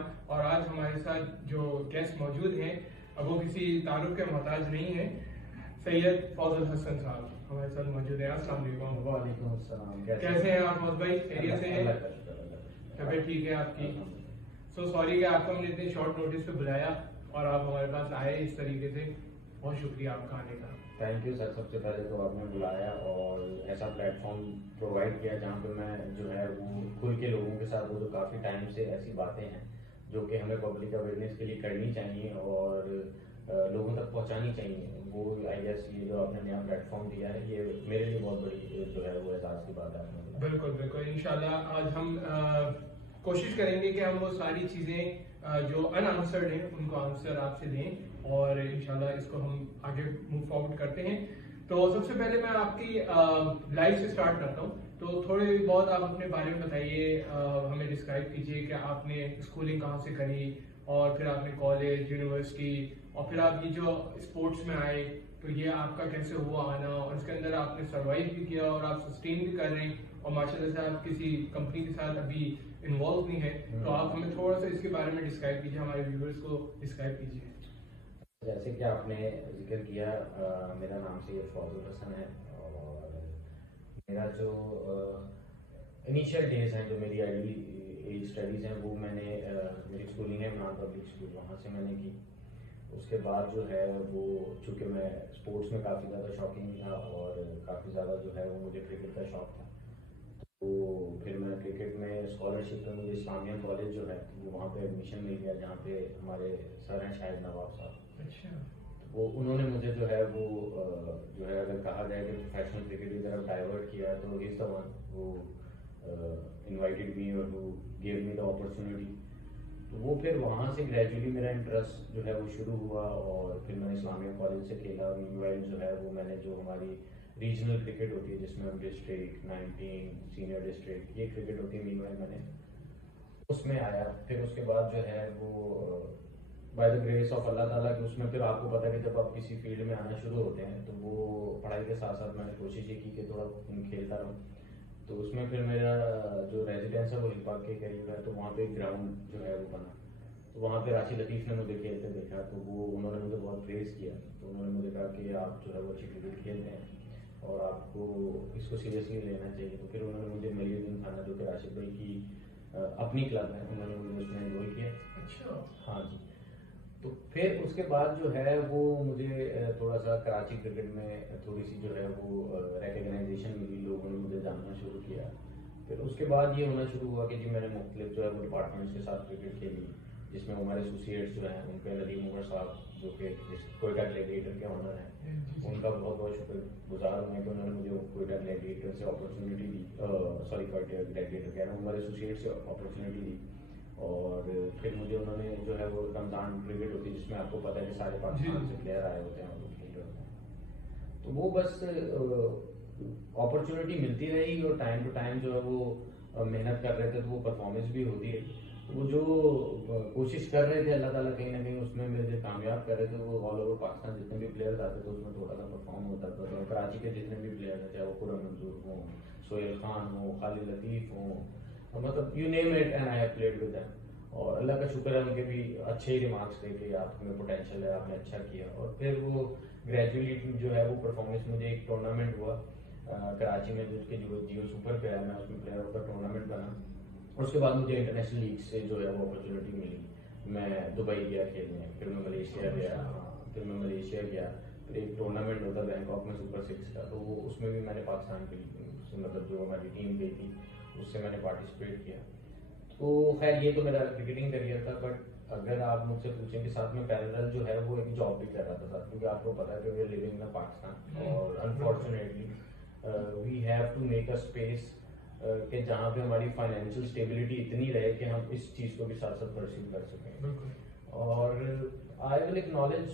احترام. اور آج ہمارے ساتھ جو گیسٹ موجود ہیں وہ کسی تعارف کے محتاج نہیں ہیں. سید فوز الحسن صاحب ہمارے ساتھ موجود ہیں. السلام علیکم. وعلیکم السلام. کیسے ہیں آپ فوز بھائی؟ خیریت سے ہیں؟ طبیعت ٹھیک ہے آپ کی؟ سو سوری کہ آپ کو ہم نے اتنے شارٹ نوٹس پہ بلایا اور آپ ہمارے پاس آئے اس طریقے سے. بہت شکریہ آپ کا آنے کا. Thank you sir. سب سے پہلے تو آپ نے بلایا اور ایسا پلیٹ فارم پرووائڈ کیا جہاں پہ میں جو ہے وہ کھل کے لوگوں کے ساتھ وہ جو کافی ٹائم سے ایسی باتیں ہیں جو کہ ہمیں پبلک اویئرنیس کے لیے کرنی چاہیے اور لوگوں تک پہنچانی چاہیے. وہ آئی گیس یہ جو آپ نے نیا پلیٹ فارم دیا ہے یہ میرے لیے بہت بڑی جو ہے وہ اعزاز کی بات ہے. بالکل بالکل. انشاءاللہ آج ہم کوشش کریں گے کہ ہم وہ ساری چیزیں جو ان آنسرڈ ہیں ان کو آنسر آپ سے دیں اور انشاءاللہ اس کو ہم آگے موو فارورڈ کرتے ہیں. تو سب سے پہلے میں آپ کی لائف سے اسٹارٹ کرتا ہوں. تو تھوڑے بہت آپ اپنے بارے میں بتائیے, ہمیں ڈسکرائب کیجیے کہ آپ نے اسکولنگ کہاں سے کری اور پھر آپ نے کالج, یونیورسٹی اور پھر آپ یہ جو اسپورٹس میں آئے تو یہ آپ کا کیسے ہوا آنا اور اس کے اندر آپ نے سروائیو بھی کیا اور آپ سسٹین بھی کر رہے ہیں اور ماشاء اللہ سے آپ کسی کمپنی کے ساتھ ابھی انوالو نہیں ہے. تو آپ ہمیں تھوڑا سا اس کے بارے میں ڈسکرائب کیجیے, ہمارے ویورز کو ڈسکرائب کیجیے. جیسے کہ آپ نے ذکر کیا, میرا نام سید فوز الحسن ہے اور میرا جو انیشیل ڈیز ہیں جو میری ارلی ایج اسٹڈیز ہیں وہ میں نے میری اسکولنگ ہے عمران پبلک اسکول, وہاں سے میں نے کی. اس کے بعد جو ہے وہ چونکہ میں اسپورٹس میں کافی زیادہ شوقین تھا اور کافی زیادہ جو ہے وہ مجھے کرکٹ کا شوق تھا, تو پھر میں کرکٹ میں اسکالرشپ پہ مجھے اسلامیہ کالج جو ہے وہ وہاں پہ ایڈمیشن مل گیا جہاں پہ ہمارے سر ہیں شاہد نواب صاحب. اچھا. وہ انہوں نے مجھے جو ہے وہ جو ہے اگر کہا جائے کہ پروفیشنل کرکٹ کی طرف ڈائیورٹ کیا تو از دا ون وہ انوائٹیڈ می اور وہ گیو می دا اپرچونیٹی. تو وہ پھر وہاں سے گریجولی میرا انٹرسٹ جو ہے وہ شروع ہوا اور پھر میں نے اسلامیہ کالج سے کھیلا. مینوائل جو ہے وہ میں نے جو ہماری ریجنل کرکٹ ہوتی ہے جس میں ہم ڈسٹرکٹ 19 سینئر ڈسٹرکٹ یہ کرکٹ ہوتی ہے, مینوائل میں نے اس میں آیا. پھر اس کے بعد جو ہے وہ بائی دا گریس آف اللہ تعالیٰ کہ اس میں پھر آپ کو پتا کہ جب آپ کسی فیلڈ میں آنا شروع ہوتے ہیں تو وہ پڑھائی کے ساتھ ساتھ میں نے کوشش یہ کی کہ تھوڑا کھیلتا رہوں. تو اس میں پھر میرا جو ریزیڈینس ہے وہ ہل پارک کے قریب ہے, تو وہاں پہ ایک گراؤنڈ جو ہے وہ بنا. تو وہاں پہ راشد لطیف نے مجھے کھیلتے دیکھا تو وہ انہوں نے مجھے بہت پریز کیا. تو انہوں نے مجھے کہا کہ آپ جو ہے وہ اچھی کرکٹ کھیلتے ہیں اور آپ کو اس کو سیریسلی لینا چاہیے. تو پھر انہوں نے مجھے ملی الدین خانہ جو کہ راشد بھائی کی اپنی کلب ہے, انہوں نے مجھے اس میں انرول کیا. اچھا. ہاں جی. تو پھر اس کے بعد جو ہے وہ مجھے تھوڑا سا کراچی کرکٹ میں تھوڑی سی جو ہے وہ ریکگنائزیشن ملی, لوگوں نے مجھے جاننا شروع کیا. پھر اس کے بعد یہ ہونا شروع ہوا کہ جی میں نے مختلف جو ہے وہ ڈپارٹمنٹس کے ساتھ کرکٹ کھیلی جس میں ہمارے ایسوسیٹس جو ہیں ان پہ ندیم عمر صاحب جو کہ کوئٹہ گلیڈیٹر کے آنر ہیں, ان کا بہت بہت شکر گزار ہوں میں کہ انہوں نے مجھے کوئٹہ گلیڈیٹر سے اپرچونیٹی دی, سوری کوئٹہ گلیڈیٹر کہہ رہا ہوں, ہمارے ایسوسیٹ سے اپرچونیٹی دی. اور پھر مجھے انہوں نے جو ہے وہ رمضان کرکٹ ہوتی ہے جس میں آپ کو پتہ ہے کہ سارے پاکستان سے پلیئر آئے ہوتے ہیں اور وہ کھیل رہے ہوتے ہیں. تو وہ بس اپرچونیٹی ملتی رہی اور ٹائم ٹو ٹائم جو ہے وہ محنت کر رہے تھے تو وہ پرفارمنس بھی ہوتی ہے. وہ جو کوشش کر رہے تھے اللہ تعالیٰ کہیں نہ کہیں اس میں مجھے کامیاب کر رہے تھے. وہ آل اوور پاکستان جتنے بھی پلیئرز آتے تھے اس میں تھوڑا سا پرفارم ہوتا تھا. تو کراچی کے جتنے بھی پلیئر ہیں چاہے وہ قرم منظور ہوں, سہیل خان ہوں, خالد لطیف ہوں, مطلب you name it and I have played with them. اور اللہ کا شکر ہے ان کے بھی اچھے ہی ریمارکس تھے کہ آپ میں پوٹینشیل ہے, آپ نے اچھا کیا. اور پھر وہ گریجولی جو ہے وہ پرفارمنس مجھے ایک ٹورنامنٹ ہوا کراچی میں جو کہ جیو سپر پہ ہے, میں اس میں پلیئر آف دا ٹورنامنٹ بنا. اس کے بعد مجھے انٹرنیشنل لیگ سے جو ہے وہ اپرچونیٹی ملی, میں دبئی گیا کھیلنے, پھر میں ملیشیا گیا, پھر ایک ٹورنامنٹ ہوتا بینکاک میں سپر 6 کا, تو وہ اس میں بھی میں نے پاکستان کی مطلب جو ہماری ٹیم گئی تھی اس سے میں نے پارٹیسپیٹ کیا. تو خیر یہ تو میرا کرکٹنگ کریئر تھا. بٹ اگر آپ مجھ سے پوچھیں کہ ساتھ میں پیرالل جو ہے وہ ایک جاب بھی کر رہا تھا ساتھ, کیونکہ آپ کو پتا ہے کہ we are living in Pakistan اور unfortunately we have to make a space کہ جہاں پہ ہماری فائنینشیل اسٹیبلٹی اتنی رہے کہ ہم اس چیز کو بھی ساتھ ساتھ پرسیو کر سکیں. اور I will acknowledge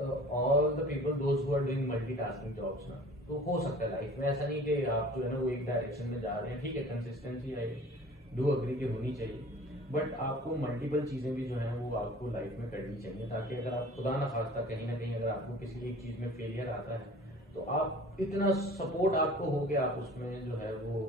all the people those who are doing multitasking jobs نا. تو ہو سکتا ہے لائف میں ایسا نہیں کہ آپ جو ہے نا وہ ایک ڈائریکشن میں جا رہے ہیں, ٹھیک ہے کنسسٹنسی ہے, ڈو اگری کہ ہونی چاہیے, بٹ آپ کو ملٹیپل چیزیں بھی جو ہیں وہ آپ کو لائف میں کرنی چاہیے تاکہ اگر آپ خدا نخواستہ کہیں نہ کہیں اگر آپ کو کسی ایک چیز میں فیلئر آتا ہے تو آپ اتنا سپورٹ آپ کو ہو کہ آپ اس میں جو ہے وہ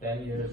10 years